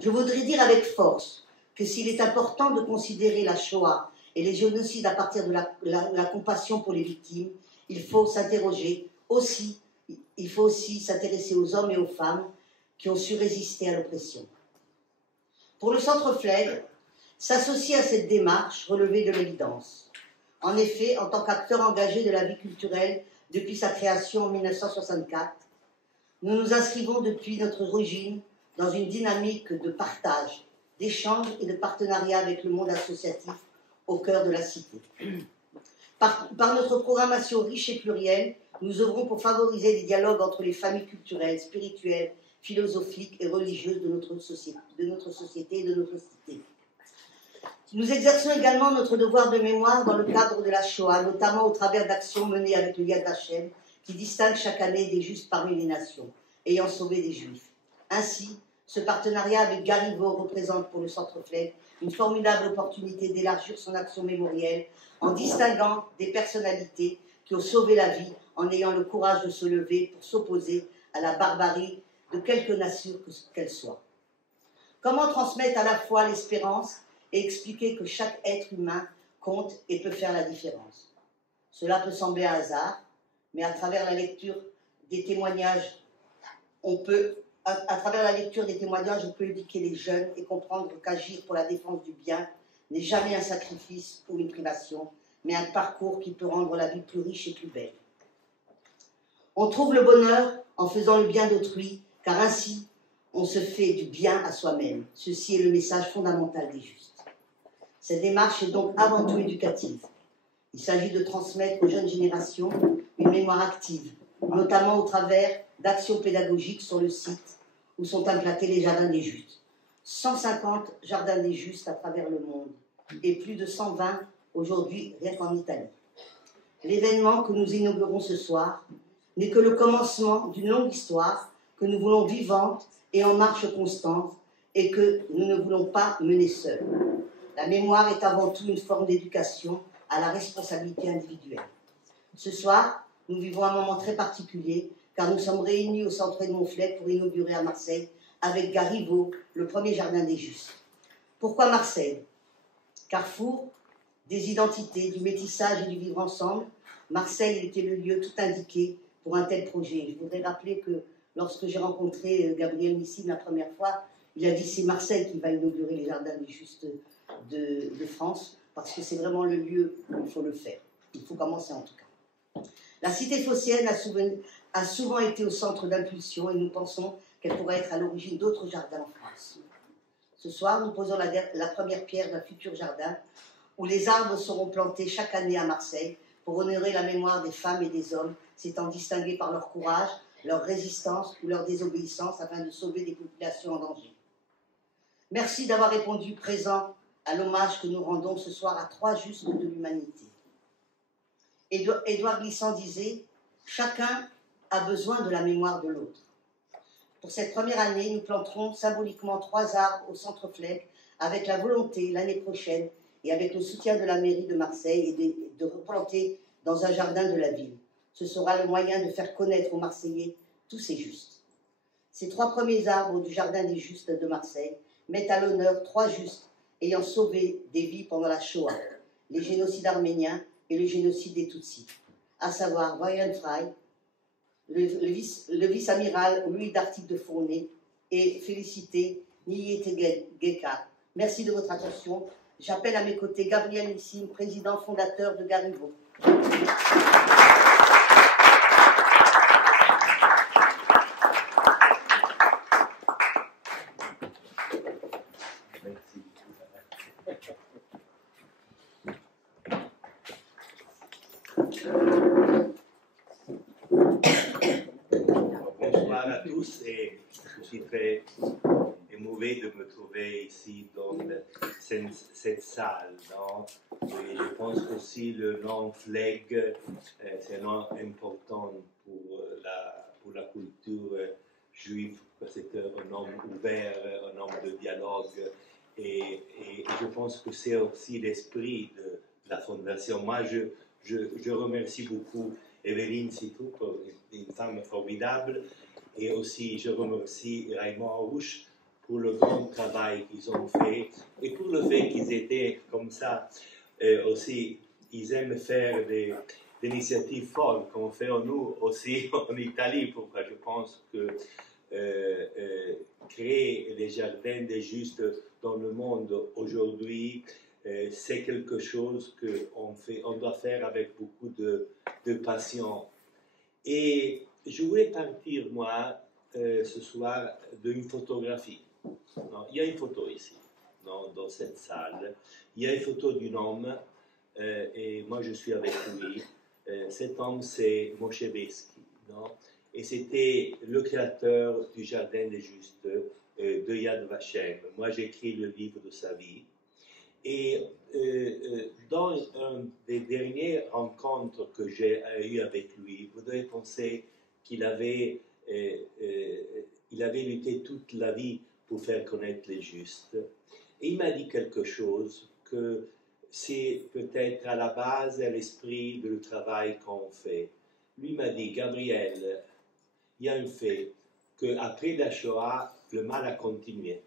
Je voudrais dire avec force que s'il est important de considérer la Shoah et les génocides à partir de la compassion pour les victimes, il faut s'interroger aussi, il faut aussi s'intéresser aux hommes et aux femmes qui ont su résister à l'oppression. Pour le Centre Flegg, s'associer à cette démarche relevait de l'évidence. En effet, en tant qu'acteur engagé de la vie culturelle depuis sa création en 1964, nous nous inscrivons depuis notre origine dans une dynamique de partage, d'échange et de partenariat avec le monde associatif au cœur de la cité. Par notre programmation riche et plurielle, nous œuvrons pour favoriser les dialogues entre les familles culturelles, spirituelles, philosophiques et religieuses de notre société et de notre cité. Nous exerçons également notre devoir de mémoire dans le cadre de la Shoah, notamment au travers d'actions menées avec le Yad Vashem, qui distingue chaque année des Justes parmi les nations, ayant sauvé des Juifs. Ainsi, ce partenariat avec Garivo représente pour le Centre Flegg une formidable opportunité d'élargir son action mémorielle en distinguant des personnalités qui ont sauvé la vie en ayant le courage de se lever pour s'opposer à la barbarie de quelque nature qu'elle soit. Comment transmettre à la fois l'espérance et expliquer que chaque être humain compte et peut faire la différence? Cela peut sembler un hasard, mais à travers la lecture des témoignages, on peut éduquer les jeunes et comprendre qu'agir pour la défense du bien n'est jamais un sacrifice ou une privation, mais un parcours qui peut rendre la vie plus riche et plus belle. On trouve le bonheur en faisant le bien d'autrui, car ainsi, on se fait du bien à soi-même. Ceci est le message fondamental des Justes. Cette démarche est donc avant tout éducative. Il s'agit de transmettre aux jeunes générations une mémoire active, notamment au travers d'actions pédagogiques sur le site où sont implantés les jardins des Justes. 150 jardins des Justes à travers le monde et plus de 120 aujourd'hui rien qu'en Italie. L'événement que nous inaugurons ce soir n'est que le commencement d'une longue histoire que nous voulons vivante et en marche constante et que nous ne voulons pas mener seuls. La mémoire est avant tout une forme d'éducation à la responsabilité individuelle. Ce soir, nous vivons un moment très particulier car nous sommes réunis au Centre Edmond Flegg pour inaugurer à Marseille avec Garivo le premier jardin des Justes. Pourquoi Marseille? Carrefour des identités, du métissage et du vivre ensemble, Marseille était le lieu tout indiqué pour un tel projet. Je voudrais rappeler que lorsque j'ai rencontré Gabriel Nissim la première fois, il a dit c'est Marseille qui va inaugurer les jardins des Justes de France, parce que c'est vraiment le lieu où il faut le faire. Il faut commencer en tout cas. La cité phocéenne a souvent été au centre d'impulsion et nous pensons qu'elle pourrait être à l'origine d'autres jardins en France. Ce soir, nous posons la première pierre d'un futur jardin où les arbres seront plantés chaque année à Marseille pour honorer la mémoire des femmes et des hommes s'étant distingués par leur courage, leur résistance ou leur désobéissance afin de sauver des populations en danger. Merci d'avoir répondu présent à l'hommage que nous rendons ce soir à 3 Justes de l'humanité. Édouard Glissant disait « Chacun a besoin de la mémoire de l'autre ». Pour cette première année, nous planterons symboliquement 3 arbres au Centre Flegg avec la volonté, l'année prochaine, et avec le soutien de la mairie de Marseille, et de replanter dans un jardin de la ville. Ce sera le moyen de faire connaître aux Marseillais tous ces Justes. Ces 3 premiers arbres du Jardin des Justes de Marseille mettent à l'honneur 3 Justes ayant sauvé des vies pendant la Shoah, les génocides arméniens et le génocide des Tutsis, à savoir Brian Fry, le vice-amiral Louis Dartic de Fournet et Félicité Niété-Guéka. Merci de votre attention. J'appelle à mes côtés Gabriel Nissim, président fondateur de Garivo. Bonsoir à tous et je suis très émouvé de me trouver ici dans cette salle. Non? Et je pense aussi le nom Flegg, c'est un nom important pour la culture juive, c'est un nom ouvert, un nom de dialogue. Et je pense que c'est aussi l'esprit de la fondation. Moi, je remercie beaucoup Evelyne Sitou, une femme formidable, et aussi je remercie Raymond Arouche pour le grand travail qu'ils ont fait et pour le fait qu'ils étaient comme ça aussi. Ils aiment faire des initiatives folles qu'on fait nous aussi en Italie. Pourquoi je pense que créer les jardins des justes dans le monde aujourd'hui, c'est quelque chose qu'on doit faire avec beaucoup de passion. Et je voulais partir, moi, ce soir, d'une photographie. Non, il y a une photo ici, dans cette salle. Il y a une photo d'un homme, et moi je suis avec lui. Cet homme, c'est Moshe Besky, non? Et c'était le créateur du Jardin des Justes de Yad Vashem. Moi, j'ai écrit le livre de sa vie. Et dans une des dernières rencontres que j'ai eues avec lui, vous devez penser qu'il avait lutté toute la vie pour faire connaître les justes. Et il m'a dit quelque chose que c'est peut-être à la base, à l'esprit du travail qu'on fait. Lui m'a dit, Gabriel, il y a un fait qu'après la Shoah, le mal a continué.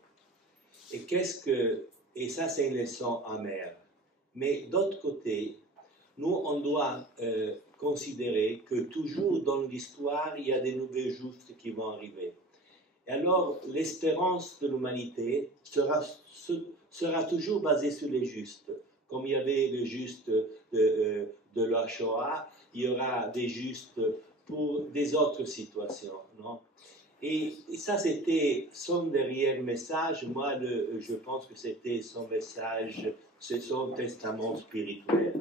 Et ça, c'est une leçon amère. Mais d'autre côté, nous, on doit considérer que toujours dans l'histoire, il y a des nouveaux justes qui vont arriver. Et alors, l'espérance de l'humanité sera toujours basée sur les justes. Comme il y avait le juste de la Shoah, il y aura des justes pour des autres situations, non? Et ça, c'était son derrière message. Moi, je pense que c'était son message, c'est son testament spirituel.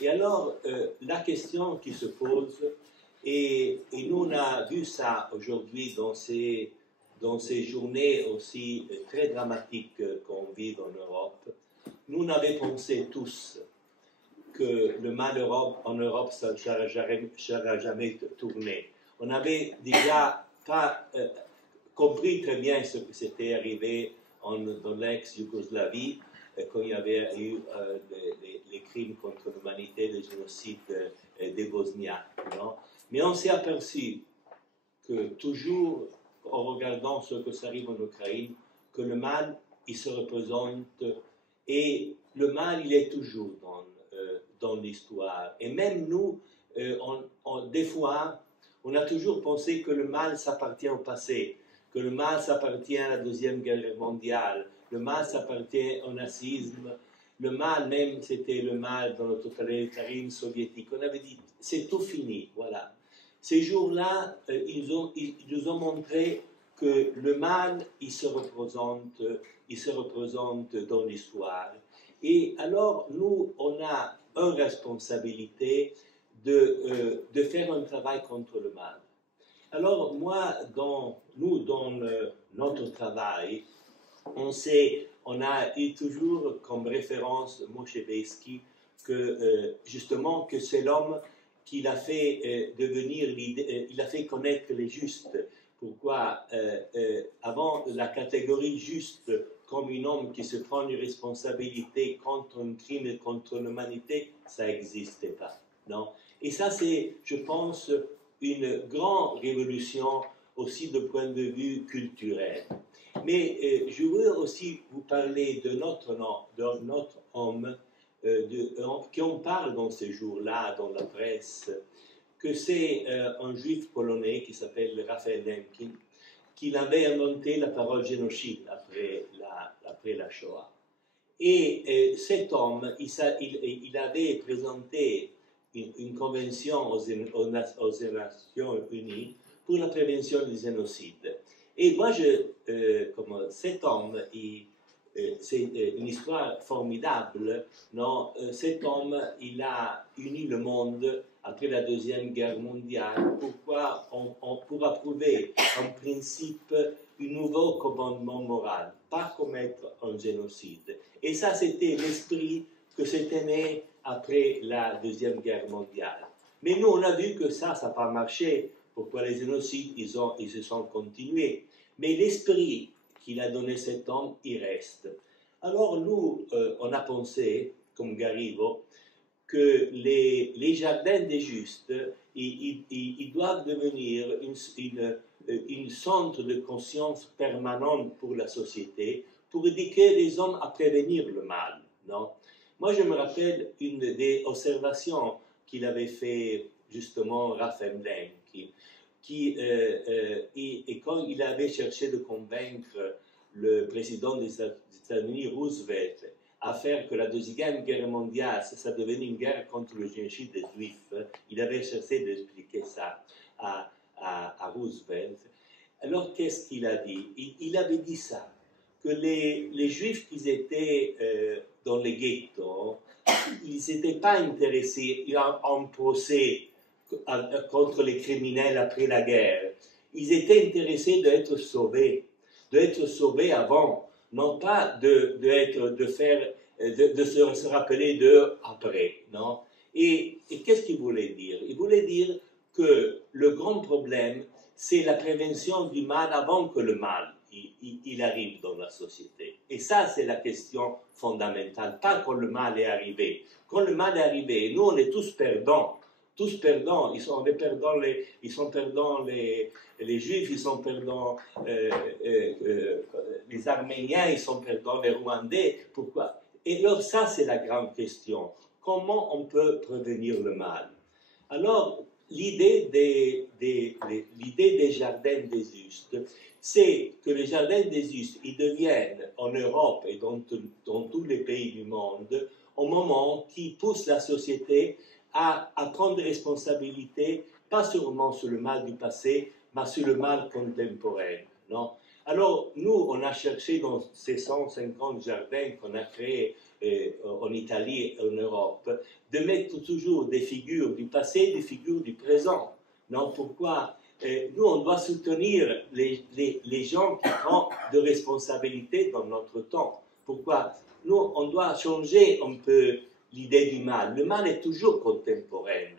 Et alors, la question qui se pose, et nous, on a vu ça aujourd'hui dans ces journées aussi très dramatiques qu'on vit en Europe. Nous, on avait pensé tous que le mal en Europe, ça ne sera jamais tourné. On avait déjà pas compris très bien ce qui s'était arrivé dans l'ex-Yougoslavie, quand il y avait eu les crimes contre l'humanité, le génocide des Bosniaques. Non? Mais on s'est aperçu que toujours, en regardant ce que ça arrive en Ukraine, que le mal, il se représente, et le mal, il est toujours dans l'histoire. Et même nous, des fois, on a toujours pensé que le mal s'appartient au passé, que le mal s'appartient à la Deuxième Guerre mondiale, le mal s'appartient au nazisme, le mal même, c'était le mal dans le totalitarisme soviétique. On avait dit, c'est tout fini, voilà. Ces jours-là, ils nous ont montré que le mal, il se représente dans l'histoire. Et alors, nous, on a une responsabilité de faire un travail contre le mal. Alors, moi, dans notre travail, on a eu toujours comme référence Moshe Besky, justement, que c'est l'homme qui l'a fait il a fait connaître les justes. Pourquoi avant la catégorie juste comme un homme qui se prend une responsabilité contre un crime contre l'humanité, ça n'existait pas. Non? Et ça, c'est, je pense, une grande révolution aussi de point de vue culturel. Mais je veux aussi vous parler de notre homme, qui on parle dans ces jours-là, dans la presse, que c'est un juif polonais qui s'appelle Raphaël Lemkin, qui avait inventé la parole génocide après la Shoah. Et cet homme, il avait présenté une convention aux Nations Unies pour la prévention du génocide. Et moi, comme cet homme, c'est une histoire formidable, non? Cet homme, il a uni le monde après la Deuxième Guerre mondiale. Pourquoi? Pour approuver en principe un nouveau commandement moral, pas commettre un génocide. Et ça, c'était l'esprit que s'était né après la Deuxième Guerre mondiale. Mais nous, on a vu que ça n'a pas marché. Pourquoi les génocides, ils se sont continués. Mais l'esprit qu'il a donné cet homme, il reste. Alors nous, on a pensé, comme Garivo, que les jardins des justes, ils doivent devenir une centre de conscience permanente pour la société, pour éduquer les hommes à prévenir le mal. Non? Moi, je me rappelle une des observations qu'il avait fait justement Raphaël Mlem, et quand il avait cherché de convaincre le président des États-Unis, Roosevelt, à faire que la Deuxième Guerre mondiale, ça devenait une guerre contre le génocide des Juifs, il avait cherché d'expliquer ça à Roosevelt. Alors, qu'est-ce qu'il a dit? Il avait dit ça, que les Juifs qui étaient dans les ghettos, ils n'étaient pas intéressés en procès contre les criminels après la guerre. Ils étaient intéressés d'être sauvés avant, non pas de se rappeler d'eux après. Non? Et qu'est-ce qu'il voulait dire? Il voulait dire que le grand problème, c'est la prévention du mal avant que le mal il arrive dans la société. Et ça, c'est la question fondamentale, pas quand le mal est arrivé. Quand le mal est arrivé, nous, on est tous perdants. Tous perdants. Ils sont perdants les Juifs, ils sont perdants les Arméniens, ils sont perdants les Rwandais. Pourquoi? Et alors, ça, c'est la grande question. Comment on peut prévenir le mal? Alors, l'idée des jardins des justes, c'est que les jardins des justes, ils deviennent en Europe et dans tous les pays du monde, au moment qui pousse la société à prendre des responsabilités, pas seulement sur le mal du passé, mais sur le mal contemporain. Non? Alors, nous, on a cherché dans ces 150 jardins qu'on a créés en Italie et en Europe, de mettre toujours des figures du passé, des figures du présent. Non? Pourquoi? Nous, on doit soutenir les gens qui prennent de responsabilités dans notre temps. Pourquoi? Nous, on doit changer un peu l'idée du mal. Le mal est toujours contemporain.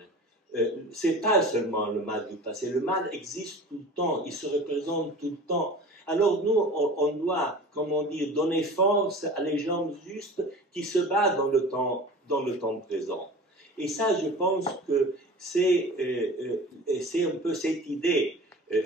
Ce n'est pas seulement le mal du passé. Le mal existe tout le temps. Il se représente tout le temps. Alors nous, on doit, comment dire, donner force à les gens justes qui se battent dans le temps présent. Et ça, je pense que c'est un peu cette idée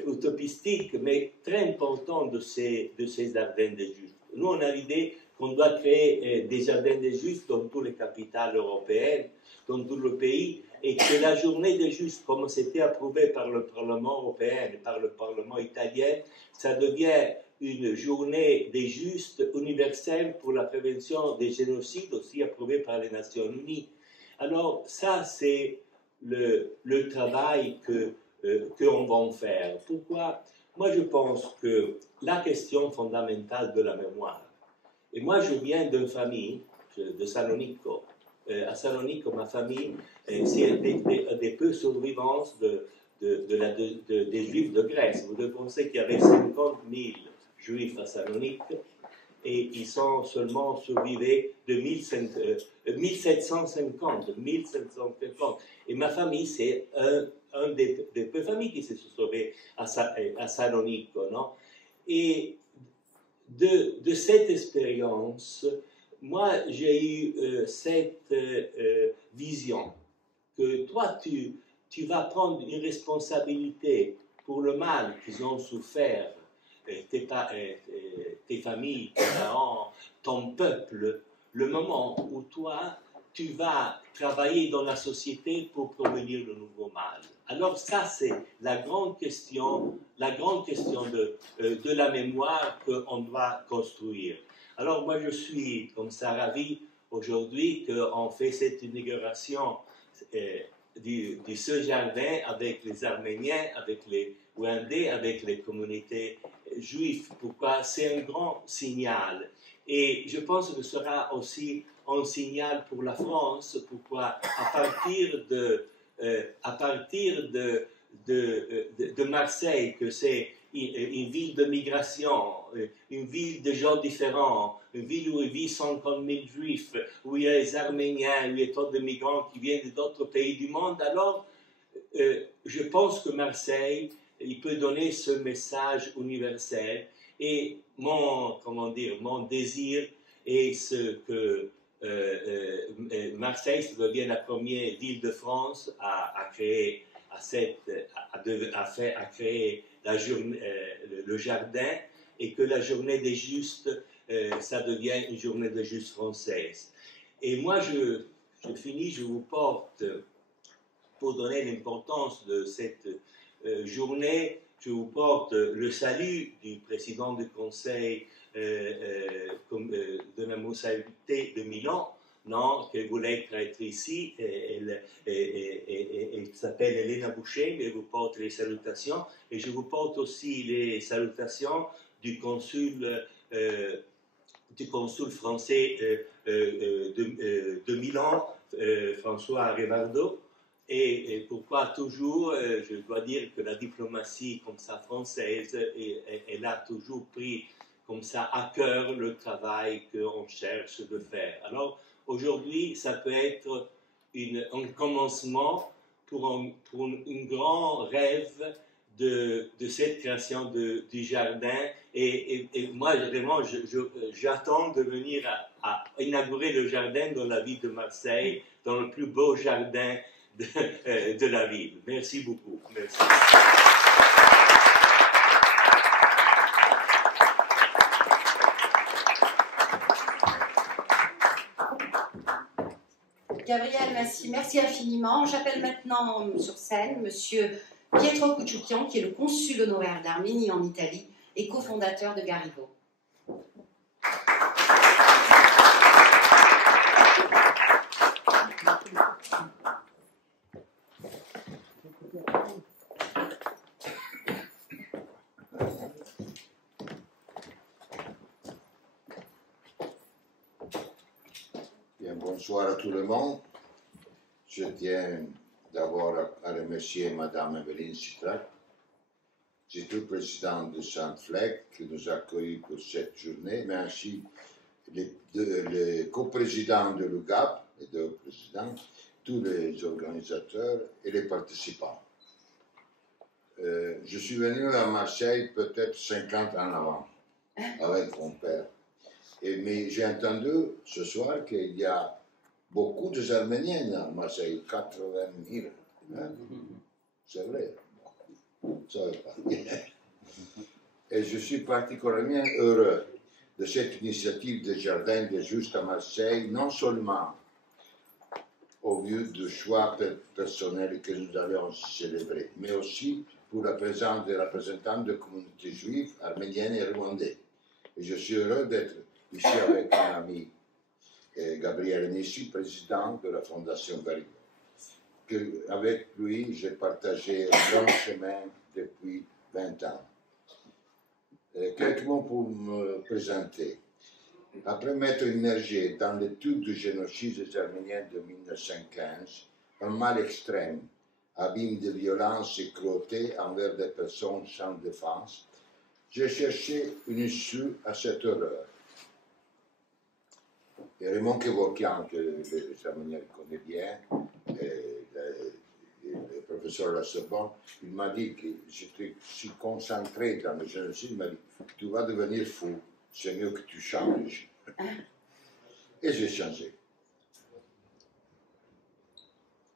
utopistique, mais très importante de ces jardins des justes. Nous, on a l'idée qu'on doit créer des jardins des justes dans toutes les capitales européennes, dans tout le pays, et que la journée des justes, comme c'était approuvé par le Parlement européen et par le Parlement italien, ça devient une journée des justes universelle pour la prévention des génocides, aussi approuvée par les Nations Unies. Alors, ça, c'est le travail qu'on va en faire. Pourquoi? Moi, je pense que la question fondamentale de la mémoire, et moi, je viens d'une famille de Salonico. À Salonico, ma famille, c'est des peu survivances des Juifs de Grèce. Vous devez penser qu'il y avait 50 000 Juifs à Salonique et ils sont seulement survivés de 1750. Et ma famille, c'est un des peu familles qui se sont sauvées à Salonico. Non? Et de cette expérience, moi, j'ai eu cette vision que toi, tu vas prendre une responsabilité pour le mal qu'ils ont souffert, tes familles, tes parents, ton peuple, le moment où toi, tu vas travailler dans la société pour prévenir le nouveau mal. Alors ça, c'est la grande question de la mémoire qu'on doit construire. Alors moi, je suis comme ça ravi aujourd'hui qu'on fait cette inauguration de ce jardin avec les Arméniens, avec les Rwandais, avec les communautés juives. Pourquoi? C'est un grand signal. Et je pense que ce sera aussi un signal pour la France. Pourquoi? À partir de Marseille, que c'est une ville de migration, une ville de gens différents, une ville où il vit 50 000 juifs, où il y a les Arméniens, où il y a tant de migrants qui viennent d'autres pays du monde, alors je pense que Marseille, il peut donner ce message universel. Et mon désir est ce que Marseille devienne la première ville de France à créer à créer le jardin, et que la journée des justes, ça devient une journée des justes française. Et moi, je finis, je vous porte, pour donner l'importance de cette journée, je vous porte le salut du président du Conseil de la municipalité de Milan, non, qui voulait être ici. Elle s'appelle Elena Boucher, et vous porte les salutations. Et je vous porte aussi les salutations du consul français de Milan, François Revardo. Et pourquoi toujours, je dois dire que la diplomatie comme ça française, elle a toujours pris comme ça à cœur le travail qu'on cherche de faire. Alors aujourd'hui, ça peut être un commencement pour un grand rêve de cette création du jardin. Et moi, vraiment, j'attends de venir à inaugurer le jardin dans la ville de Marseille, dans le plus beau jardin de la ville. Merci beaucoup. Merci. Gabriel, merci infiniment. J'appelle maintenant sur scène Monsieur Pietro Couchoukian, qui est le consul honoraire d'Arménie en Italie et cofondateur de Garivo. Bien, bonsoir à tout le monde. Je tiens d'abord à remercier Madame Evelyne Sitrac, président de Saint-Fleck, qui nous a accueillis pour cette journée, mais ainsi les coprésidents de l'UGAP, les deux présidents, tous les organisateurs et les participants. Je suis venu à Marseille peut-être 50 ans avant, avec mon père. Mais j'ai entendu ce soir qu'il y a beaucoup d'Arméniens à Marseille, 80 000. Hein? C'est vrai. Je ne savais pas. Et je suis particulièrement heureux de cette initiative des Jardins des Justes à Marseille, non seulement au vu du choix personnel que nous allons célébrer, mais aussi pour la présence des représentants de communautés juives, arméniennes et rwandaises. Et je suis heureux d'être ici avec mon ami Gabriel Nissi, président de la Fondation Garivo. Avec lui, j'ai partagé un grand chemin depuis 20 ans. Quelques mots pour me présenter. Après m'être immergé dans l'étude du génocide des Arméniens de 1915, un mal extrême, abîme de violence et cruauté envers des personnes sans défense, j'ai cherché une issue à cette horreur. Et Raymond Kevorkian, que les Arméniens connaissent bien, le professeur de la Sorbonne, il m'a dit que j'étais si concentré dans le génocide, il m'a dit « Tu vas devenir fou, c'est mieux que tu changes. » Et j'ai changé.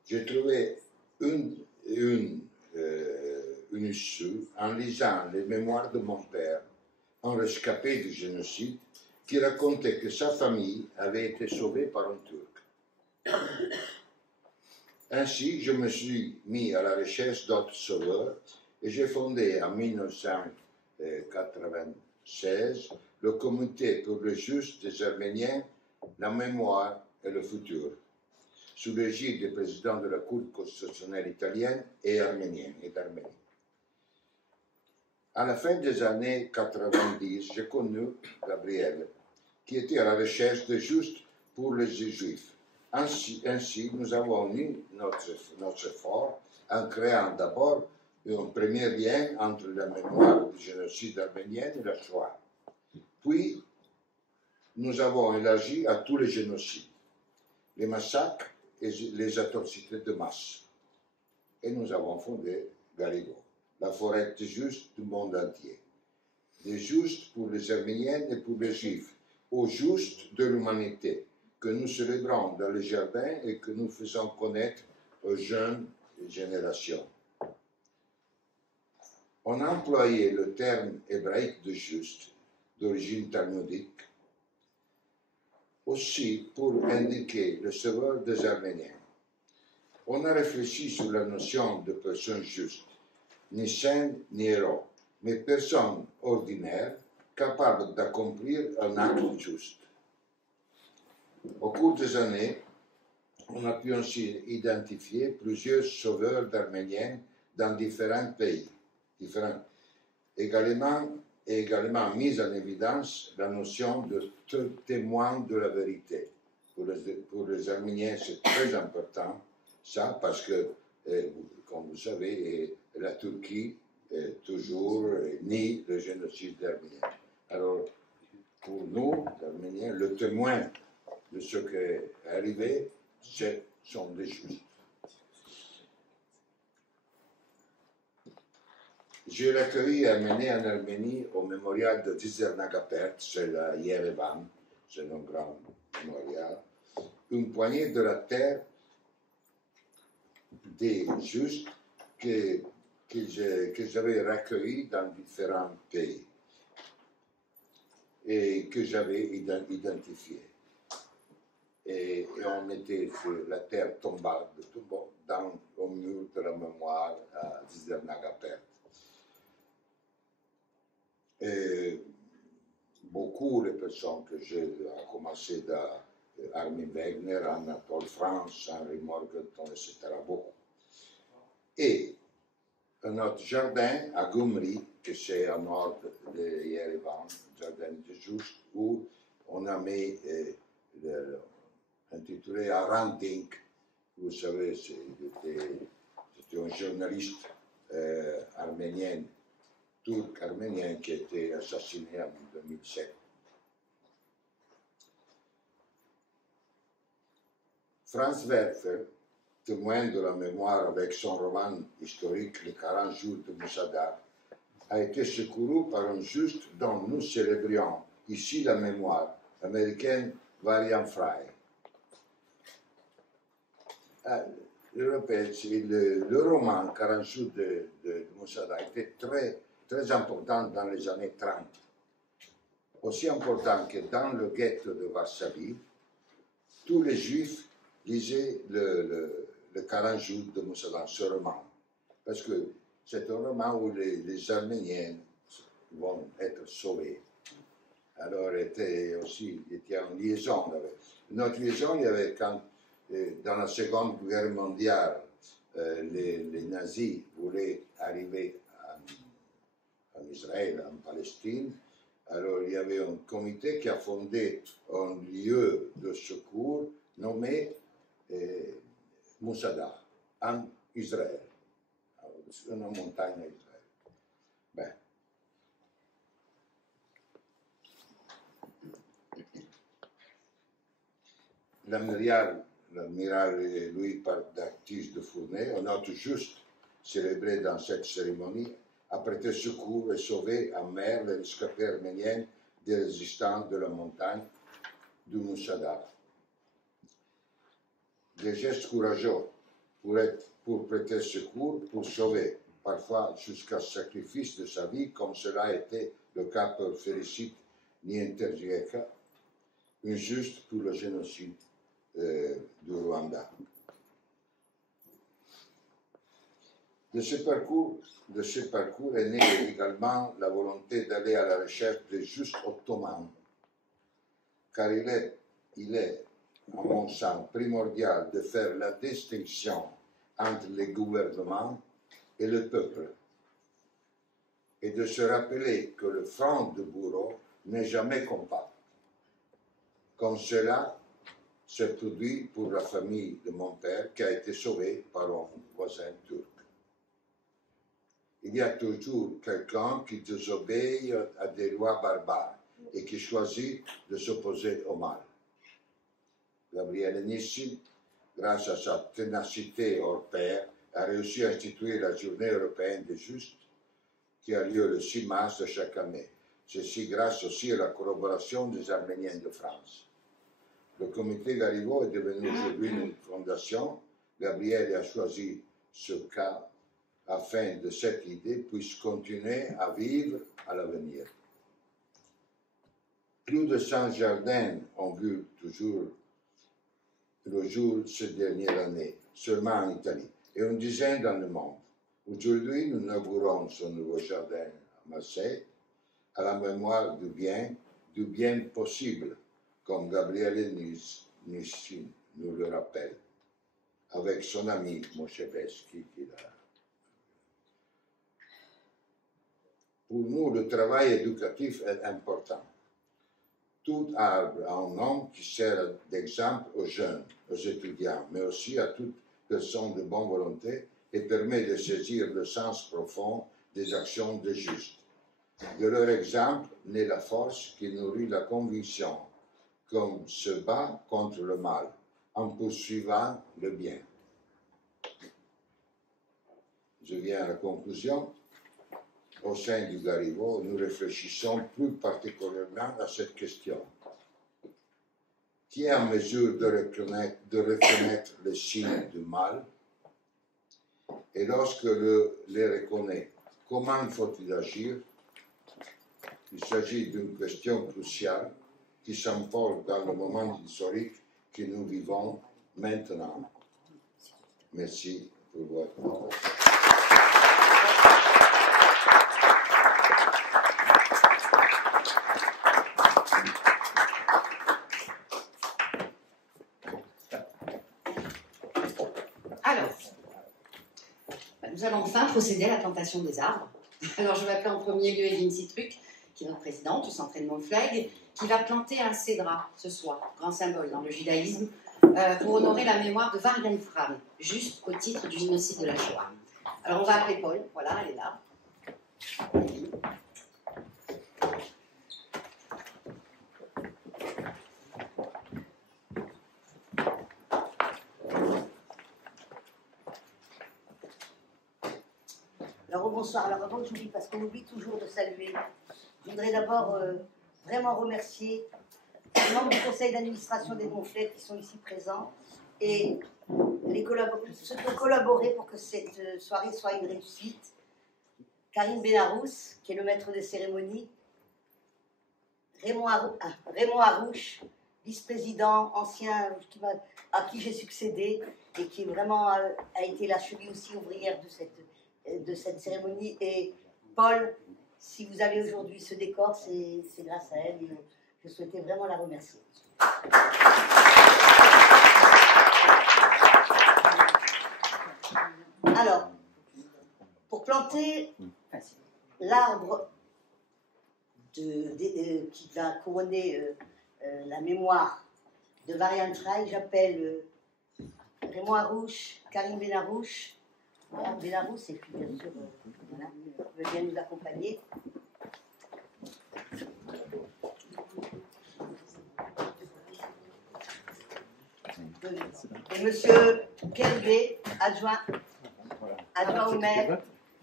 J'ai trouvé une issue en lisant les mémoires de mon père, un rescapé du génocide, qui racontait que sa famille avait été sauvée par un Turc. Ainsi, je me suis mis à la recherche d'autres sauveurs et j'ai fondé en 1996 le Comité pour le juste des Arméniens, la mémoire et le futur, sous l'égide des présidents de la Cour constitutionnelle italienne et arménienne et d'Arménie. À la fin des années 90, j'ai connu Gabriel, qui était à la recherche de juste pour les Juifs. Ainsi, nous avons uni notre effort en créant d'abord un premier lien entre la mémoire du génocide arménien et la Shoah. Puis, nous avons élargi à tous les génocides, les massacres et les atrocités de masse. Et nous avons fondé Garivo, la forêt juste du monde entier. Les justes pour les Arméniens et pour les Juifs, au juste de l'humanité, que nous célébrons dans les jardins et que nous faisons connaître aux jeunes générations. On a employé le terme hébraïque de juste, d'origine talmudique, aussi pour indiquer le sauveur des Arméniens. On a réfléchi sur la notion de personne juste, ni saint ni héros, mais personne ordinaire capable d'accomplir un acte juste. Au cours des années, on a pu ainsi identifier plusieurs sauveurs d'Arméniens dans différents pays. Également mise en évidence la notion de témoin de la vérité. Pour les Arméniens, c'est très important, ça, parce que, comme vous savez, la Turquie toujours nie le génocide d'Arméniens. Alors, pour nous, l'Arménien, le témoin de ce qui est arrivé, sont des Juifs. J'ai recueilli et amené en Arménie au mémorial de Dzernagapert, c'est la Yerevan, c'est un grand mémorial, une poignée de la terre des Juifs que j'avais recueillis dans différents pays et que j'avais identifiés. Et on mettait sur la terre tombale au mur de la mémoire à Dzernagapert. Et beaucoup de personnes que j'ai commencé d'Armin Wegner, Anatole France, Henri Morgenthau, etc. Beaucoup. Et un autre jardin à Gumri, que c'est au nord de Yerevan, jardin de Juste, où on a mis intitulé Arandink. Vous savez, c'était un journaliste arménien, turc-arménien, qui a été assassiné en 2007. Franz Werfer, témoin de la mémoire avec son roman historique Les 40 jours de Moussadar, a été secouru par un juste dont nous célébrions ici la mémoire, américaine Varian Fry. Le roman 40 jours de Moussadar était très important dans les années 30. Aussi important que dans le ghetto de Varsovie, tous les Juifs lisaient le 40 jours de Moussadar, ce roman. Parce que c'est un roman où les Arméniens vont être sauvés. Alors, il était en liaison avec. Notre liaison, il y avait quand, dans la Seconde Guerre mondiale, les nazis voulaient arriver en Israël, en Palestine. Alors, il y avait un comité qui a fondé un lieu de secours nommé Moussadar, en Israël, sur une montagne à Israël. Ben. L'amiral Louis Baptiste de Fournay, un autre juste célébré dans cette cérémonie, a prêté secours et sauvé en mer les rescapés arméniens des résistants de la montagne du Moussadar. Des gestes courageux pour prêter secours, pour sauver, parfois jusqu'à sacrifice de sa vie, comme cela a été le cas pour Félicite Nienterjeka, une juste pour le génocide du Rwanda. De ce parcours est née également la volonté d'aller à la recherche des justes ottomans, car il est, à mon sens, primordial de faire la distinction entre les gouvernements et le peuple, et de se rappeler que le front de bourreau n'est jamais compact. Comme cela s'est produit pour la famille de mon père qui a été sauvée par un voisin turc. Il y a toujours quelqu'un qui désobéit à des lois barbares et qui choisit de s'opposer au mal. Gabriele Nissi, grâce à sa ténacité hors pair, a réussi à instituer la Journée européenne des justes qui a lieu le 6 mars de chaque année. Ceci grâce aussi à la collaboration des Arméniens de France. Le comité Garigot est devenu aujourd'hui une fondation. Gabriele a choisi ce cas afin que cette idée puisse continuer à vivre à l'avenir. Plus de 100 jardins ont vu toujours le jour ces dernières années, seulement en Italie, et une dizaine dans le monde. Aujourd'hui, nous inaugurons ce nouveau jardin à Marseille, à la mémoire du bien possible, comme Gabriele Nissin nous le rappelle, avec son ami Moshevesky qui l'a. Pour nous, le travail éducatif est important. Tout arbre a un homme qui sert d'exemple aux jeunes, aux étudiants, mais aussi à toute personne de bonne volonté et permet de saisir le sens profond des actions de juste. De leur exemple naît la force qui nourrit la conviction qu'on se bat contre le mal en poursuivant le bien. Je viens à la conclusion. Au sein du Gariveau, nous réfléchissons plus particulièrement à cette question. Qui est en mesure de reconnaître les signes du mal? Et lorsque les reconnaît, comment faut-il agir? Il s'agit d'une question cruciale qui s'emporte dans le moment historique que nous vivons maintenant. Merci pour votre attention. Nous allons enfin procéder à la plantation des arbres. Alors je vais appeler en premier lieu Edwin Citruc, qui est notre présidente du Centre Edmond Flegg, qui va planter un cédra ce soir, grand symbole dans le judaïsme, pour honorer la mémoire de Varian Fram, juste au titre du génocide de la Shoah. Alors on va appeler Paul, voilà, elle est là. Alors bonsoir. Alors avant que j'oublie, parce qu'on oublie toujours de saluer, je voudrais d'abord vraiment remercier les membres du conseil d'administration d'Edmond Flegg qui sont ici présents et ceux qui ont collaboré pour que cette soirée soit une réussite. Karim Benarous, qui est le maître des cérémonies, Raymond Harouche, vice-président ancien à qui j'ai succédé et qui vraiment a été la cheville aussi ouvrière de cette cérémonie. Et Paul, si vous avez aujourd'hui ce décor, c'est grâce à elle et je souhaitais vraiment la remercier. Alors, pour planter l'arbre qui va couronner la mémoire de Varian Fram, j'appelle Raymond Harouche, Karim Benarouche, Benarouche, et puis bien sûr, voilà, veut bien nous accompagner. Et monsieur Pierre Gay, adjoint au maire,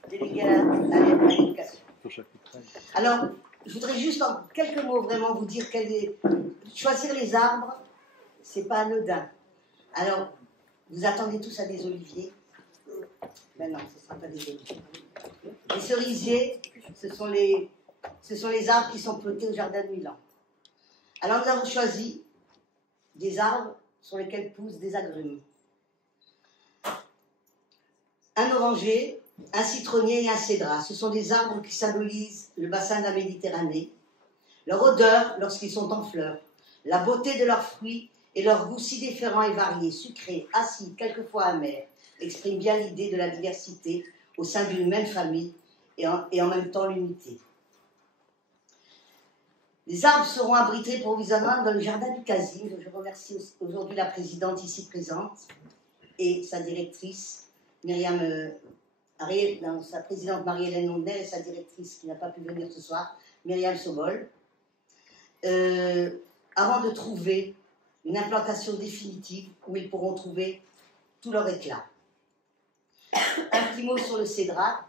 délégué à l'éducation. Alors, je voudrais juste en quelques mots vraiment vous dire choisir les arbres, c'est pas anodin. Alors, vous attendez tous à des oliviers. Ben non, ce ne sera pas des oliviers. Les cerisiers, ce sont les arbres qui sont plantés au jardin de Milan. Alors, nous avons choisi des arbres sur lesquels poussent des agrumes. Un oranger, un citronnier et un cédra. Ce sont des arbres qui symbolisent le bassin de la Méditerranée. Leur odeur lorsqu'ils sont en fleurs, la beauté de leurs fruits et leur goût si différent et varié, sucré, acide, quelquefois amer, expriment bien l'idée de la diversité au sein d'une même famille et en même temps l'unité. Les arbres seront abrités provisoirement dans le jardin du Casim. Je remercie aujourd'hui la présidente ici présente et sa directrice, sa présidente Marie-Hélène Mondel et sa directrice qui n'a pas pu venir ce soir, Myriam Sobol, avant de trouver une implantation définitive où ils pourront trouver tout leur éclat. Un petit mot sur le cédra,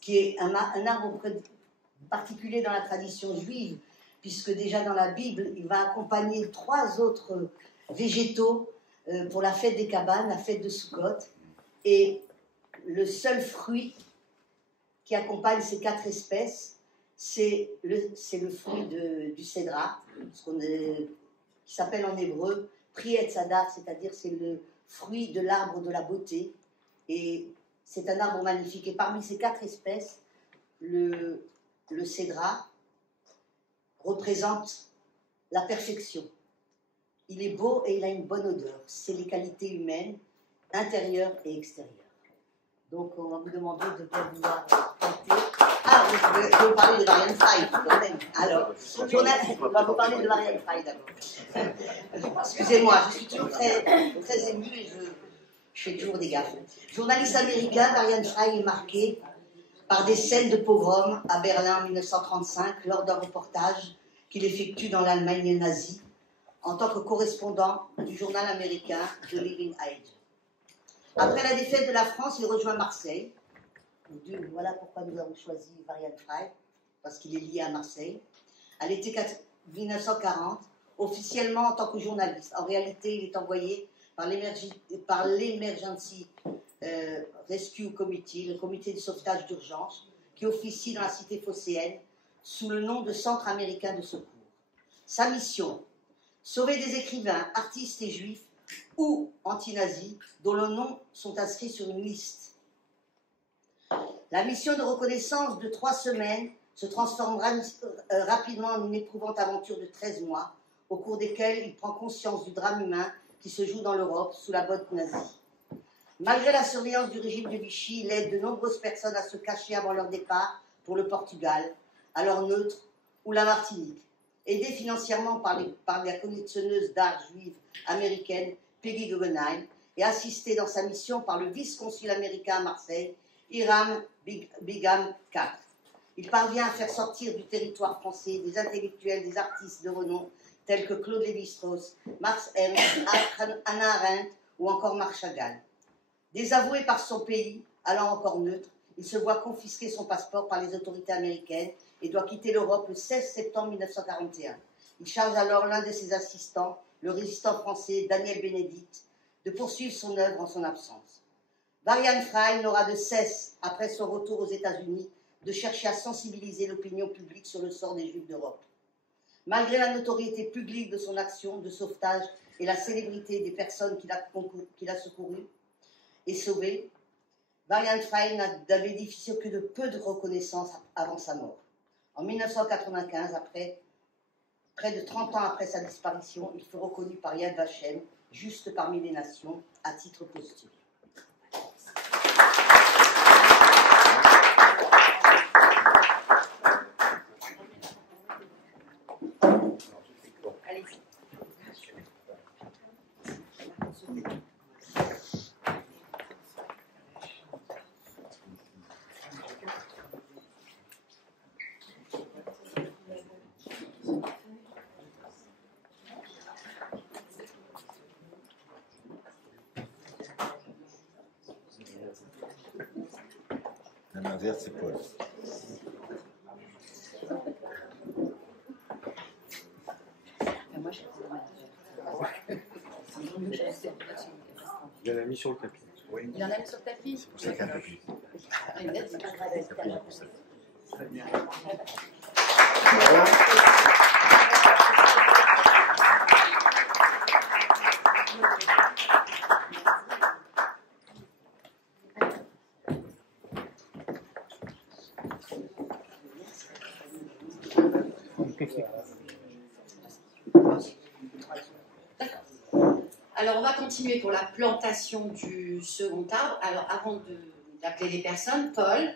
qui est un arbre particulier dans la tradition juive, puisque déjà dans la Bible, il va accompagner 3 autres végétaux pour la fête des cabanes, la fête de Sukkot. Et le seul fruit qui accompagne ces 4 espèces, c'est le fruit du cédra, qui s'appelle en hébreu Pri Etz Hadat, c'est-à-dire c'est le fruit de l'arbre de la beauté. Et c'est un arbre magnifique. Et parmi ces 4 espèces, le cédra représente la perfection. Il est beau et il a une bonne odeur. C'est les qualités humaines, intérieures et extérieures. Donc on va vous demander de bien vouloir planter. Ah, je vais vous parler de Varian Fry quand même. Alors, on va vous parler de Varian Fry d'abord. Excusez-moi, je suis toujours très émue et je fais toujours des gaffes. Journaliste américain, Varian Fry est marqué par des scènes de pogrom à Berlin en 1935 lors d'un reportage qu'il effectue dans l'Allemagne nazie en tant que correspondant du journal américain The Living Age. Après la défaite de la France, il rejoint Marseille. Voilà pourquoi nous avons choisi Varian Fry, parce qu'il est lié à Marseille. À l'été 1940, officiellement en tant que journaliste. En réalité, il est envoyé par l'Emergency Rescue Committee, le comité de sauvetage d'urgence, qui officie dans la cité phocéenne sous le nom de Centre américain de secours. Sa mission, sauver des écrivains, artistes et juifs ou anti-nazis dont leurs noms sont inscrits sur une liste. La mission de reconnaissance de 3 semaines se transformera rapidement en une éprouvante aventure de 13 mois, au cours desquels il prend conscience du drame humain qui se joue dans l'Europe sous la botte nazie. Malgré la surveillance du régime de Vichy, il aide de nombreuses personnes à se cacher avant leur départ pour le Portugal, alors neutre, ou la Martinique. Aidé financièrement par la collectionneuse d'art juive américaine Peggy Guggenheim et assisté dans sa mission par le vice-consul américain à Marseille, Hiram Bingham IV. Il parvient à faire sortir du territoire français des intellectuels, des artistes de renom tels que Claude Lévi-Strauss, Max Ernst, Hannah Arendt ou encore Marc Chagall. Désavoué par son pays, alors encore neutre, il se voit confisquer son passeport par les autorités américaines et doit quitter l'Europe le 16 septembre 1941. Il charge alors l'un de ses assistants, le résistant français Daniel Bénédicte, de poursuivre son œuvre en son absence. Varian Fry n'aura de cesse, après son retour aux États-Unis, de chercher à sensibiliser l'opinion publique sur le sort des Juifs d'Europe. Malgré la notoriété publique de son action de sauvetage et la célébrité des personnes qu'il a secourues et sauvées, Varian Fry n'a bénéficié que de peu de reconnaissance avant sa mort. En 1995, près de 30 ans après sa disparition, il fut reconnu par Yad Vashem, juste parmi les nations, à titre posthume. C'est Paul. Il en a mis sur le tapis. Oui. Il en a mis sur le tapis. C'est pour ça qu'il y a un tapis. Très bien. Alors, on va continuer pour la plantation du second arbre. Alors, avant d'appeler les personnes, Paul,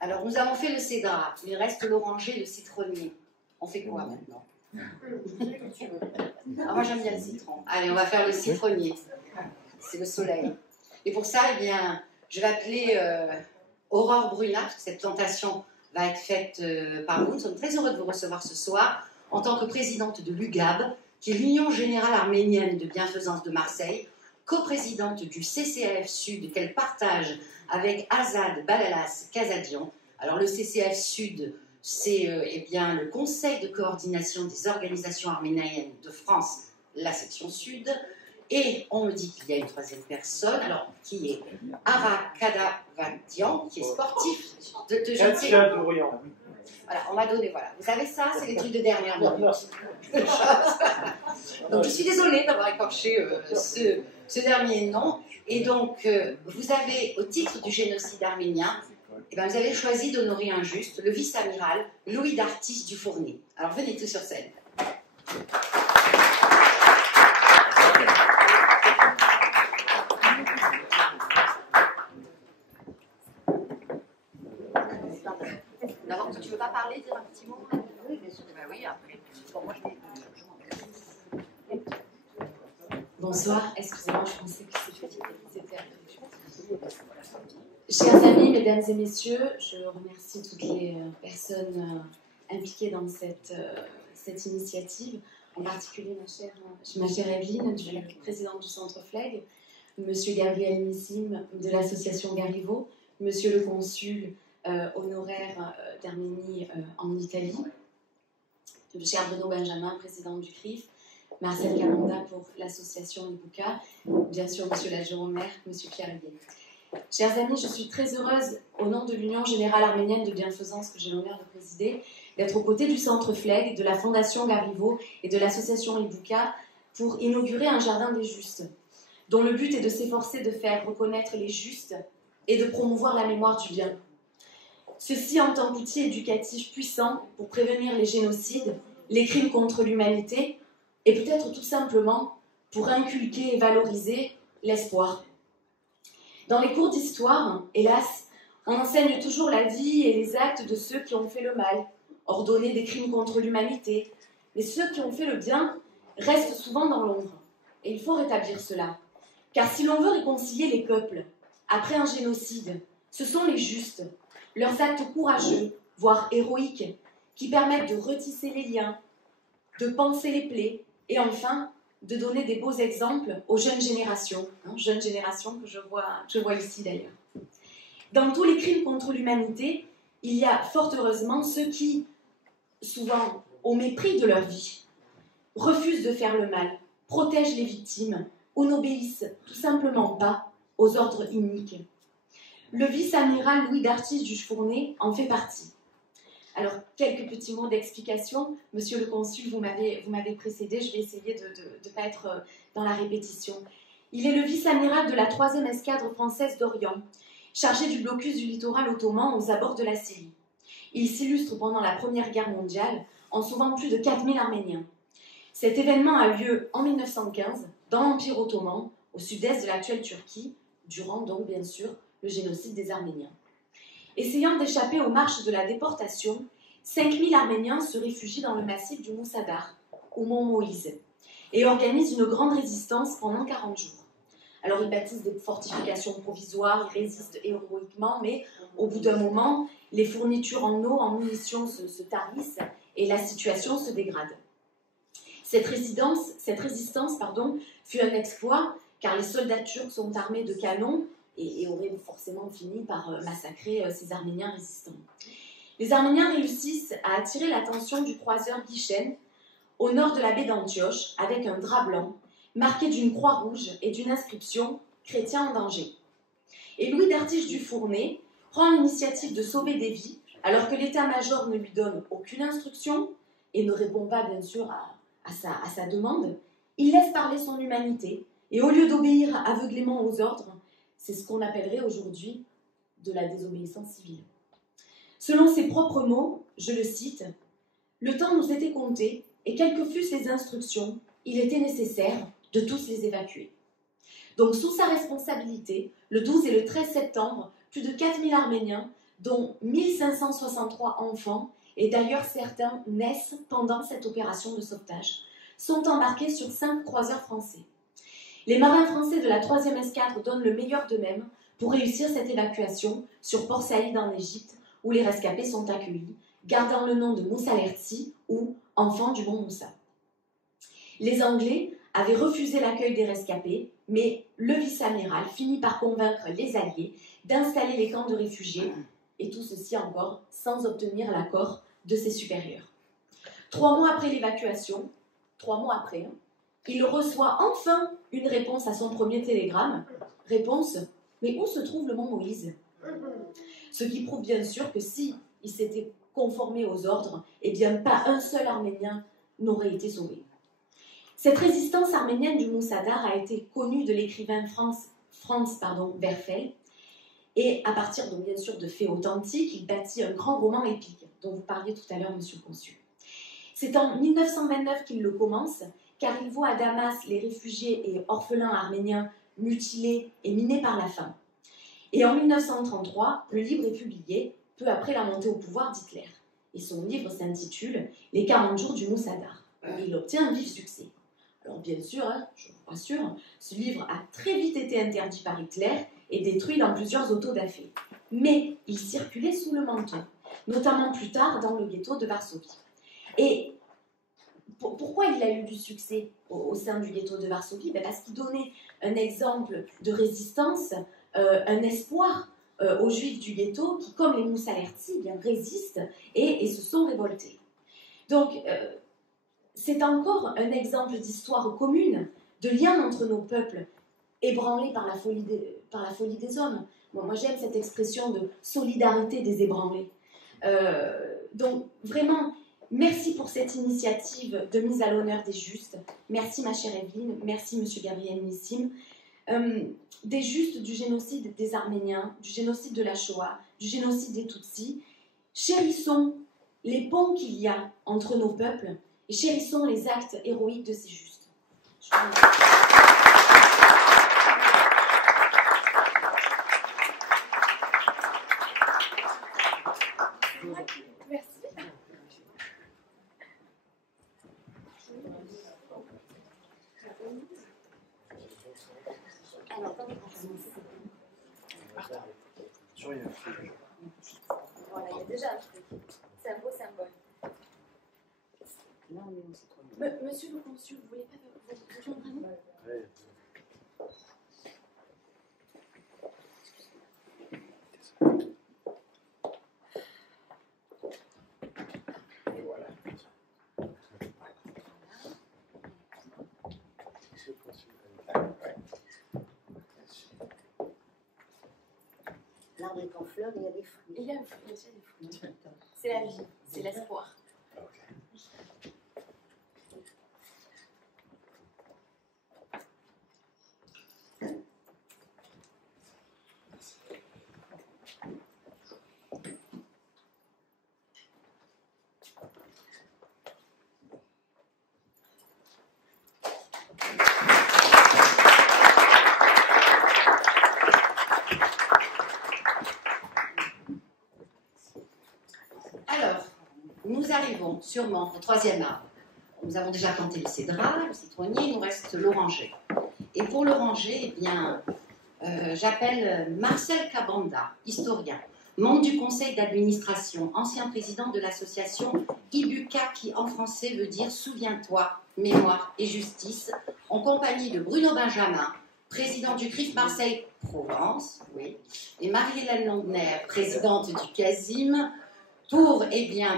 alors nous avons fait le cédra, il reste l'oranger et le citronnier. On fait quoi maintenant? Ah, moi, j'aime bien le citron. Allez, on va faire le citronnier. C'est le soleil. Et pour ça, eh bien, je vais appeler Aurore Brunat, parce que cette plantation va être faite par vous. Nous sommes très heureux de vous recevoir ce soir en tant que présidente de l'UGAB, qui est l'Union Générale Arménienne de Bienfaisance de Marseille, coprésidente du CCAF Sud qu'elle partage avec Azad Balalas Kazadian. Alors le CCAF Sud, c'est eh bien, le Conseil de coordination des organisations arméniennes de France, la section Sud, Et on me dit qu'il y a une troisième personne, alors qui est Arakadavadian, qui est sportif de je ne sais pas. Voilà, on m'a donné, voilà. Vous savez ça, c'est les trucs de dernière minute. Donc je suis désolée d'avoir écorché ce dernier nom. Et donc, vous avez, au titre du génocide arménien, eh ben, vous avez choisi d'honorer un juste, le vice-amiral Louis Dartis du Fournet. Alors venez tous sur scène. Alors, tu veux pas parler, dire un petit mot? Oui, bien sûr. Ben oui, après. Bon, moi, Bonsoir, excusez-moi, je pensais que c'était Chers amis, mesdames et messieurs, je remercie toutes les personnes impliquées dans cette initiative, en particulier ma chère Evelyne, présidente du Centre Flegg, monsieur Gabriel Nissim de l'association Garivo, monsieur le consul honoraire d'Arménie en Italie, le cher Bruno Benjamin, président du CRIF, Marcel Camanda pour l'association Ibuka, bien sûr monsieur l'adjoint au maire, monsieur Pierre Huguet. Chers amis, je suis très heureuse, au nom de l'Union Générale Arménienne de Bienfaisance que j'ai l'honneur de présider, d'être aux côtés du Centre Flegg, de la Fondation Garivo et de l'association Ibuka pour inaugurer un jardin des justes, dont le but est de s'efforcer de faire reconnaître les justes et de promouvoir la mémoire du bien. Ceci en tant qu'outil éducatif puissant pour prévenir les génocides, les crimes contre l'humanité et peut-être tout simplement pour inculquer et valoriser l'espoir. Dans les cours d'histoire, hélas, on enseigne toujours la vie et les actes de ceux qui ont fait le mal, ordonné des crimes contre l'humanité. Mais ceux qui ont fait le bien restent souvent dans l'ombre. Et il faut rétablir cela. Car si l'on veut réconcilier les peuples après un génocide, ce sont les justes, leurs actes courageux, voire héroïques, qui permettent de retisser les liens, de panser les plaies et enfin de donner des beaux exemples aux jeunes générations que je vois ici d'ailleurs. Dans tous les crimes contre l'humanité, il y a fort heureusement ceux qui, souvent au mépris de leur vie, refusent de faire le mal, protègent les victimes ou n'obéissent tout simplement pas aux ordres iniques. Le vice-amiral Louis Dartis du Fournet en fait partie. Alors, quelques petits mots d'explication. Monsieur le consul, vous m'avez précédé, je vais essayer de ne pas être dans la répétition. Il est le vice-amiral de la 3e escadre française d'Orient, chargé du blocus du littoral ottoman aux abords de la Syrie. Il s'illustre pendant la Première Guerre mondiale en sauvant plus de 4000 Arméniens. Cet événement a lieu en 1915 dans l'Empire ottoman, au sud-est de l'actuelle Turquie, durant donc bien sûr le génocide des Arméniens. Essayant d'échapper aux marches de la déportation, 5000 Arméniens se réfugient dans le massif du Moussadar, au mont Moïse, et organisent une grande résistance pendant 40 jours. Alors ils bâtissent des fortifications provisoires, ils résistent héroïquement, mais au bout d'un moment, les fournitures en eau, en munitions se tarissent et la situation se dégrade. Cette résistance fut un exploit, car les soldats turcs sont armés de canons et auraient forcément fini par massacrer ces Arméniens résistants. Les Arméniens réussissent à attirer l'attention du croiseur Guichen au nord de la baie d'Antioche avec un drap blanc marqué d'une croix rouge et d'une inscription « Chrétien en danger ». Et Louis Dartis du Fournet prend l'initiative de sauver des vies alors que l'état-major ne lui donne aucune instruction et ne répond pas bien sûr à sa demande. Il laisse parler son humanité et au lieu d'obéir aveuglément aux ordres, c'est ce qu'on appellerait aujourd'hui de la désobéissance civile. Selon ses propres mots, je le cite, « Le temps nous était compté et quelles que fussent les instructions, il était nécessaire de tous les évacuer. » Donc sous sa responsabilité, le 12 et le 13 septembre, plus de 4000 Arméniens, dont 1563 enfants, et d'ailleurs certains naissent pendant cette opération de sauvetage, sont embarqués sur 5 croiseurs français. Les marins français de la 3e escadre donnent le meilleur d'eux-mêmes pour réussir cette évacuation sur Port Saïd en Égypte, où les rescapés sont accueillis, gardant le nom de Moussa Lertsi ou enfants du mont Moussa. Les Anglais avaient refusé l'accueil des rescapés, mais le vice-amiral finit par convaincre les Alliés d'installer les camps de réfugiés, et tout ceci encore sans obtenir l'accord de ses supérieurs. 3 mois après l'évacuation, il reçoit enfin une réponse à son premier télégramme. Réponse, mais où se trouve le mont Moïse? Ce qui prouve bien sûr que si il s'était conformé aux ordres, eh bien pas un seul Arménien n'aurait été sauvé. Cette résistance arménienne du Moussadar a été connue de l'écrivain Franz Werfel, et à partir donc bien sûr de faits authentiques, il bâtit un grand roman épique, dont vous parliez tout à l'heure, Monsieur le Consul. C'est en 1929 qu'il le commence, car il voit à Damas les réfugiés et orphelins arméniens mutilés et minés par la faim. Et en 1933, le livre est publié, peu après la montée au pouvoir d'Hitler. Et son livre s'intitule « Les 40 jours du Moussadar ». Il obtient un vif succès. Alors bien sûr, je vous rassure, ce livre a très vite été interdit par Hitler et détruit dans plusieurs autodafés. Mais il circulait sous le manteau, notamment plus tard dans le ghetto de Varsovie. Et pourquoi il a eu du succès au sein du ghetto de Varsovie? Parce qu'il donnait un exemple de résistance, un espoir aux juifs du ghetto qui, comme les Moussalerti, résistent et se sont révoltés. Donc, c'est encore un exemple d'histoire commune, de lien entre nos peuples, ébranlés par la folie des hommes. Moi j'aime cette expression de solidarité des ébranlés. Donc, vraiment, merci pour cette initiative de mise à l'honneur des justes. Merci, ma chère Evelyne. Merci, monsieur Gabriel Nissim. Des justes du génocide des Arméniens, du génocide de la Shoah, du génocide des Tutsis. Chérissons les ponts qu'il y a entre nos peuples et chérissons les actes héroïques de ces justes. Je vous remercie. Merci. Alors, voilà, il y a déjà un truc. C'est un beau symbole. là, on est au citronnier. Monsieur le consul, vous voulez pas vous joindre à nous? Et voilà. L'arbre est en fleurs et il y a des fruits. Il y a un fruit, il y a des fruits. C'est la vie, c'est l'espoir. Alors, nous arrivons sûrement au troisième arbre. Nous avons déjà planté le cédrat, le citronnier, il nous reste l'oranger. Et pour l'oranger, eh bien, j'appelle Marcel Cabanda, historien, membre du conseil d'administration, ancien président de l'association IBUCA, qui en français veut dire Souviens-toi, mémoire et justice, en compagnie de Bruno Benjamin, président du CRIF Marseille-Provence, oui, et Marie-Hélène Landner, présidente du CASIM, pour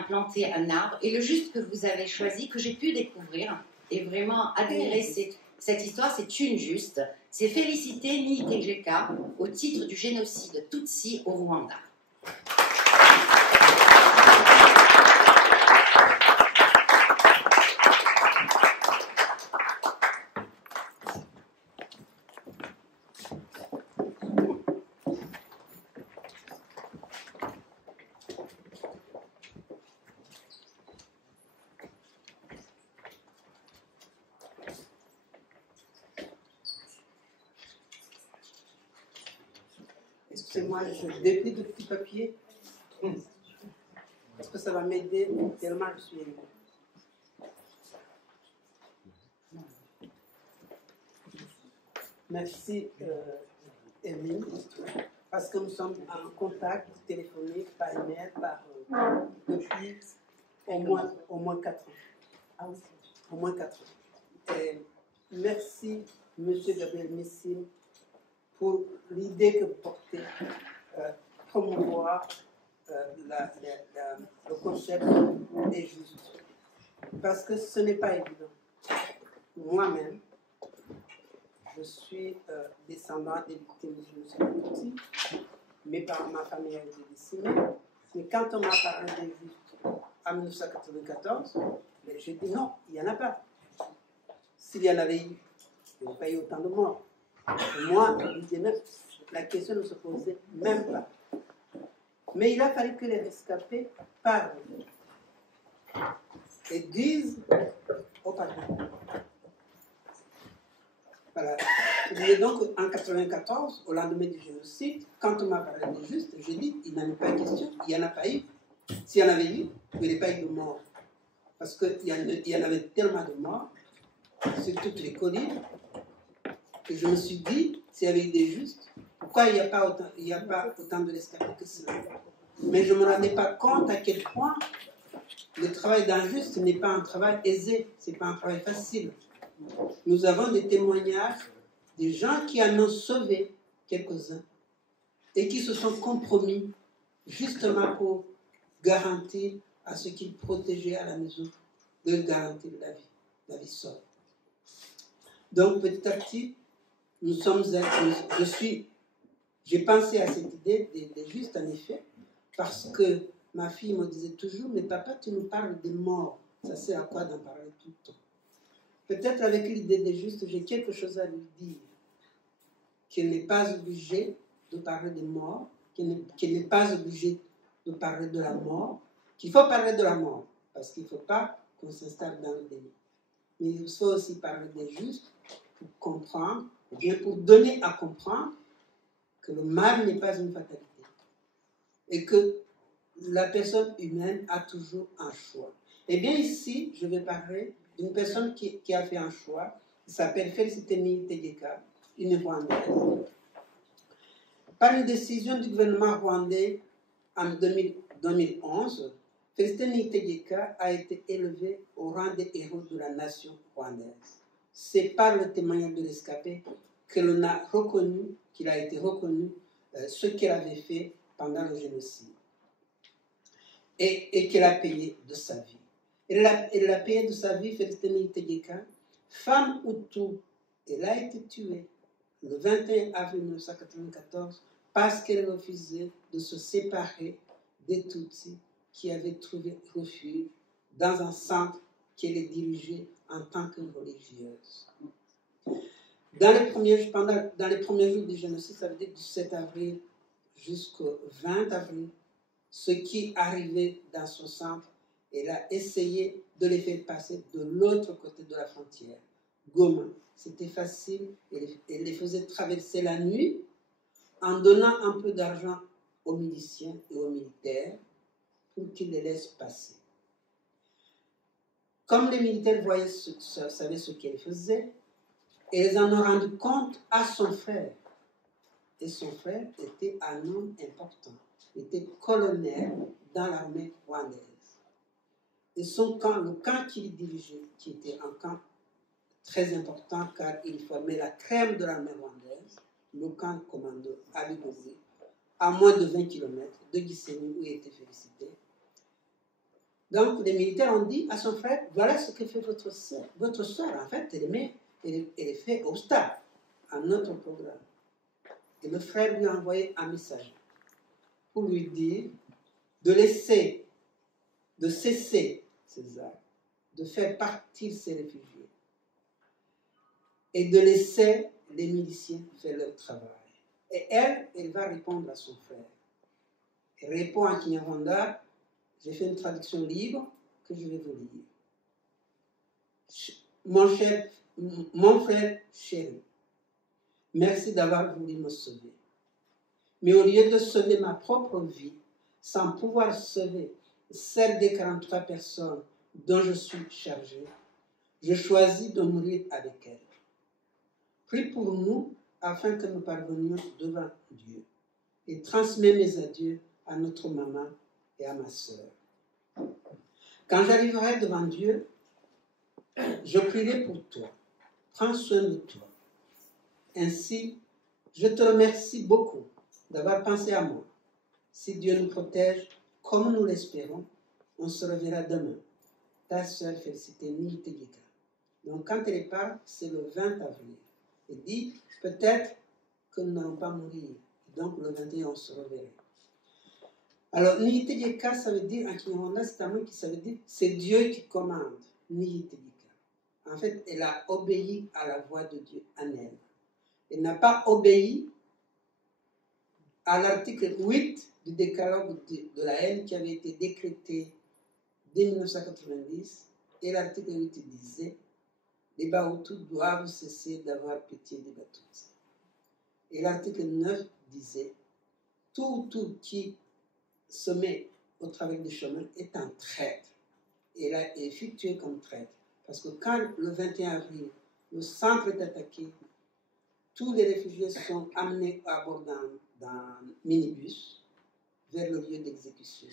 planter un arbre. Et le juste que vous avez choisi, que j'ai pu découvrir et vraiment admirer cette histoire, c'est une juste. C'est Félicité Niyitegeka au titre du génocide Tutsi au Rwanda. Excusez-moi, je déplie de petits papiers. Parce que ça va m'aider tellement je suis ému. Merci, Evelyne, parce que nous sommes en contact téléphonique, par email, depuis au moins 4 ans. Ah oui, au moins 4 ans. Et merci, Monsieur Gabriel Nissim, pour l'idée que vous portez, promouvoir le concept des justes. Parce que ce n'est pas évident. moi-même, je suis descendant des victimes du génocide Tutsi. Ma famille a été décimée. Mais quand on m'a parlé des Juifs en 1994, ben, j'ai dit non, il n'y en a pas. S'il y en avait eu, il n'y aurait pas eu autant de morts. Et moi, la question ne se posait même pas. Mais il a fallu que les rescapés parlent et disent au patron. Voilà. Et donc, en 1994, au lendemain du génocide, quand on m'a parlé des Justes, j'ai dit, il n'en est pas question, il n'y en a pas eu. S'il y en avait eu, il n'y aurait pas eu de mort. Parce qu'il y en avait tellement de morts sur toutes les collines que je me suis dit, s'il y avait eu des Justes, pourquoi il n'y a pas autant de rescapés que cela? Mais je ne me rendais pas compte à quel point le travail d'un Juste n'est pas un travail aisé, ce n'est pas un travail facile. Nous avons des témoignages des gens qui en ont sauvé quelques-uns et qui se sont compromis justement pour garantir à ceux qu'ils protégeaient à la maison de garantir la vie sauve. Donc petit à petit, j'ai pensé à cette idée des Justes en effet, parce que ma fille me disait toujours, mais papa, tu nous parles des morts, ça sert à quoi d'en parler tout le temps? Peut-être avec l'idée des Justes, j'ai quelque chose à lui dire, qu'elle n'est pas obligée de parler des morts, qu'elle n'est pas obligée de parler de la mort, qu'il faut parler de la mort, parce qu'il ne faut pas qu'on s'installe dans le déni. Mais il faut aussi parler des Justes pour comprendre, ou bien pour donner à comprendre que le mal n'est pas une fatalité et que la personne humaine a toujours un choix. Eh bien ici, je vais parler d'une personne qui a fait un choix, qui s'appelle Félicité Niyitegeka, une Rwandaise. Par une décision du gouvernement rwandais en 2011, Félicité Niyitegeka a été élevée au rang des héros de la nation rwandaise. C'est par le témoignage de rescapé que l'on a reconnu, qu'il a été reconnu ce qu'elle avait fait pendant le génocide et qu'elle a payé de sa vie. Elle a payé de sa vie, Félicité Niyitegeka, femme Hutu. Elle a été tuée le 21 avril 1994 parce qu'elle refusait de se séparer des Tutsis qui avaient trouvé refuge dans un centre qu'elle dirigeait en tant que religieuse. Dans les premiers jours du génocide, ça veut dire du 7 avril jusqu'au 20 avril, ce qui arrivait dans son centre, elle a essayé de les faire passer de l'autre côté de la frontière, Goma. C'était facile, elle les faisait traverser la nuit en donnant un peu d'argent aux miliciens et aux militaires pour qu'ils les laissent passer. Comme les militaires savaient ce qu'elle faisait, ils en ont rendu compte à son frère. Et son frère était un homme important. Il était colonel dans l'armée rwandaise. Et son camp, le camp qu'il dirigeait, qui était un camp très important car il formait la crème de l'armée rwandaise, le camp commando à Bigogwe, à moins de 20 km de Gisenyi où il était félicité. Donc les militaires ont dit à son frère, voilà ce que fait votre soeur. Votre soeur, en fait, elle fait obstacle à notre programme. Et le frère lui a envoyé un message pour lui dire de cesser ces actes, de faire partir ces réfugiés et de laisser les miliciens faire leur travail. Et elle va répondre à son frère. Elle répond en Kinyarwanda, j'ai fait une traduction libre que je vais vous lire. Mon frère chéri, merci d'avoir voulu me sauver. Mais au lieu de sauver ma propre vie, sans pouvoir sauver celle des 43 personnes dont je suis chargé, je choisis de mourir avec elle. Prie pour nous afin que nous parvenions devant Dieu et transmets mes adieux à notre maman et à ma sœur. Quand j'arriverai devant Dieu, je prierai pour toi. Prends soin de toi. Ainsi, je te remercie beaucoup d'avoir pensé à moi. Si Dieu nous protège, comme nous l'espérons, on se reverra demain. Ta sœur Félicité Niyitegeka. Donc quand elle parle, c'est le 20 avril. Elle dit, peut-être que nous n'allons pas mourir. Donc le 21, on se reverrait. Alors, Niyitejeka, ça veut dire, en Kinyarwanda, c'est un mot qui ça veut dire, c'est Dieu qui commande. Niyitejeka. En fait, elle a obéi à la voix de Dieu en elle. Elle n'a pas obéi à l'article 8 du décalogue de la haine qui avait été décrété dès 1990. Et l'article 8 disait, les Bahutus doivent cesser d'avoir pitié des Batutsis. Et l'article 9 disait, tout qui se met au travers du chemin est un traître. Et là, il fut tué comme traître. Parce que quand le 21 avril, le centre est attaqué, tous les réfugiés sont amenés à bord d'un minibus vers le lieu d'exécution.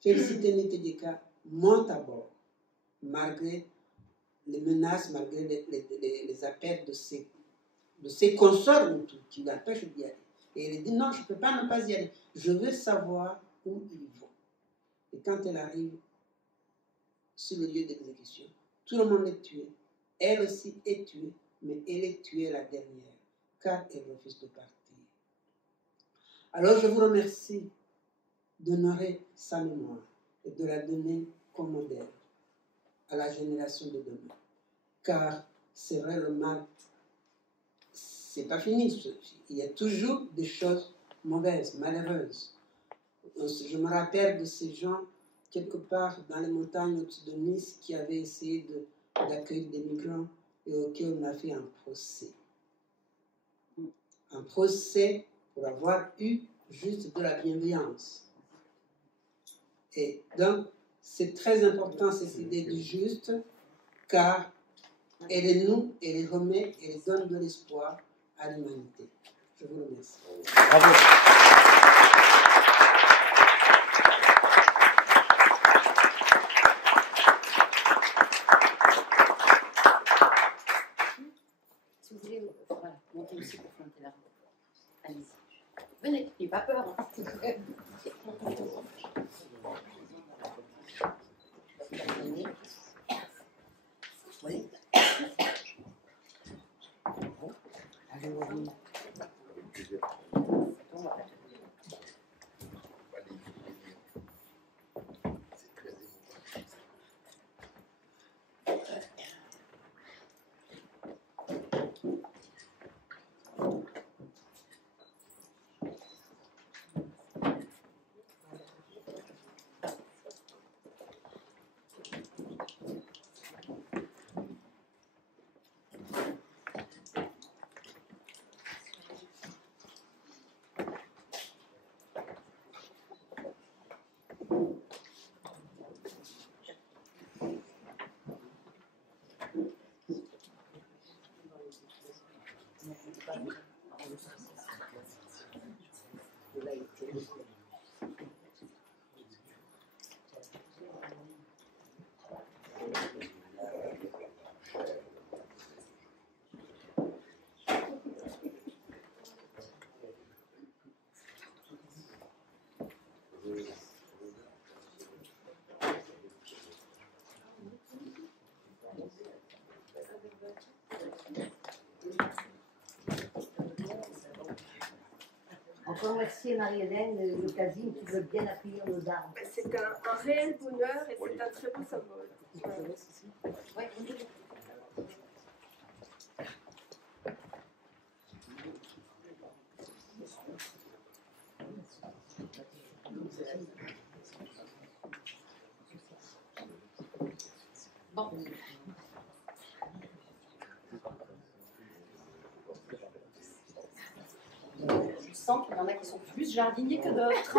Félicité Niyitejeka monte à bord, malgré les menaces, malgré les appels de ses consorts qui l'empêchent d'y aller. Et elle dit non, je ne peux pas ne pas y aller. Je veux savoir où ils vont. Et quand elle arrive sur le lieu d'exécution, tout le monde est tué. Elle aussi est tuée, mais elle est tuée la dernière, car elle refuse de partir. Alors je vous remercie d'honorer sa mémoire et de la donner comme modèle à la génération de demain. Car c'est vrai, le mal, c'est pas fini. Il y a toujours des choses mauvaises, malheureuses. Je me rappelle de ces gens, quelque part dans les montagnes au-dessus de Nice, qui avaient essayé d'accueillir des migrants et auxquels on a fait un procès. Un procès pour avoir eu juste de la bienveillance. Et donc, c'est très important cette idée du juste, car elle est nous, elle est remet, elle donne de l'espoir à l'humanité. Je vous remercie. Bravo. Si vous voulez, voilà, montez aussi pour flanquer la route. Allez-y. Venez, n'ayez pas peur. Oui. Allez, on va. Encore merci Marie-Hélène, le Casim, qui veut bien accueillir nos armes. C'est un réel bonheur et c'est un très beau symbole. Ouais. Bon. Je sens qu'il y en a qui sont plus jardiniers que d'autres.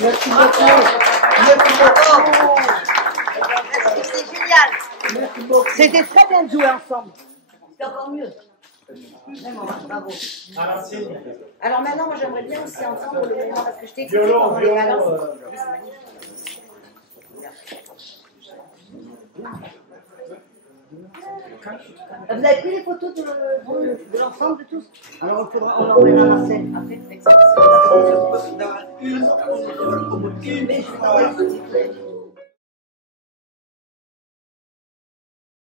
Merci beaucoup. C'était génial. C'était très bien de jouer ensemble. C'est encore mieux. Vraiment, bravo. Alors maintenant, moi j'aimerais bien aussi entendre le moment parce que je t'ai écouté pendant les vacances. Vous avez pris les photos de l'ensemble de tous? Alors on l'enverra à Marcel après. Dans une,